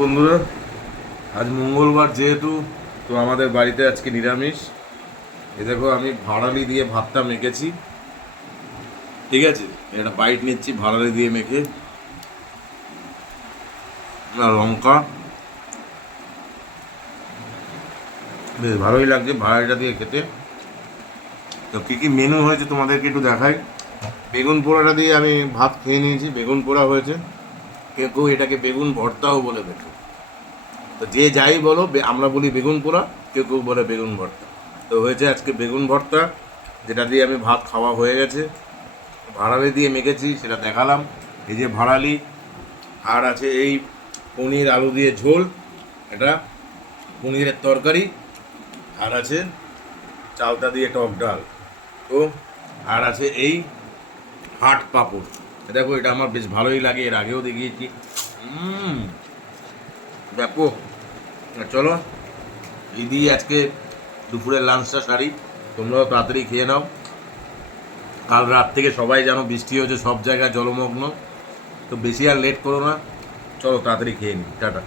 বন্ধুরা, আজ মঙ্গলবার যেহেতু, তো আমাদের বাড়িতে আজকে নিরামিষ। এ দেখো, আমি ভাড়ালি দিয়ে ভাতটা মেখেছি। ঠিক আছে, একটা বাইট নিচ্ছি ভাড়ালি দিয়ে মেখে, আর লঙ্কা। বেশ ভালোই লাগছে ভাড়ালিটা দিয়ে খেতে। তো কী কী মেনু হয়েছে তোমাদেরকে একটু দেখাই। বেগুন পোড়াটা দিয়ে আমি ভাত খেয়ে নিয়েছি, বেগুন পোড়া হয়েছে। কেউ কেউ এটাকে বেগুন ভর্তাও বলে দেখো। তো যে যাই বলো, আমরা বলি বেগুন পোড়া, কেউ কেউ বলে বেগুন ভর্তা। তো হয়েছে আজকে বেগুন ভর্তা, যেটা দিয়ে আমি ভাত খাওয়া হয়ে গেছে। ভাড়ালি দিয়ে মেখেছি, সেটা দেখালাম। এই যে ভাড়ালি, আর আছে এই পনির আলু দিয়ে ঝোল, এটা পনিরের তরকারি, আর আছে চালতা দিয়ে টক ডাল। তো আর আছে এই হাট পাঁপড়। দেখো, এটা আমার বেশ ভালোই লাগে, এর আগেও দেখিয়েছি। দেখো, চলো এই দিয়ে আজকে দুপুরের লাঞ্চটা সারি। তোমরাও তাড়াতাড়ি খেয়ে নাও। কাল রাত থেকে সবাই জানো বৃষ্টি হচ্ছে, সব জায়গায় জলমগ্ন। তো বেশি আর লেট করো না, চলো তাড়াতাড়ি খেয়ে নিই। টাটা।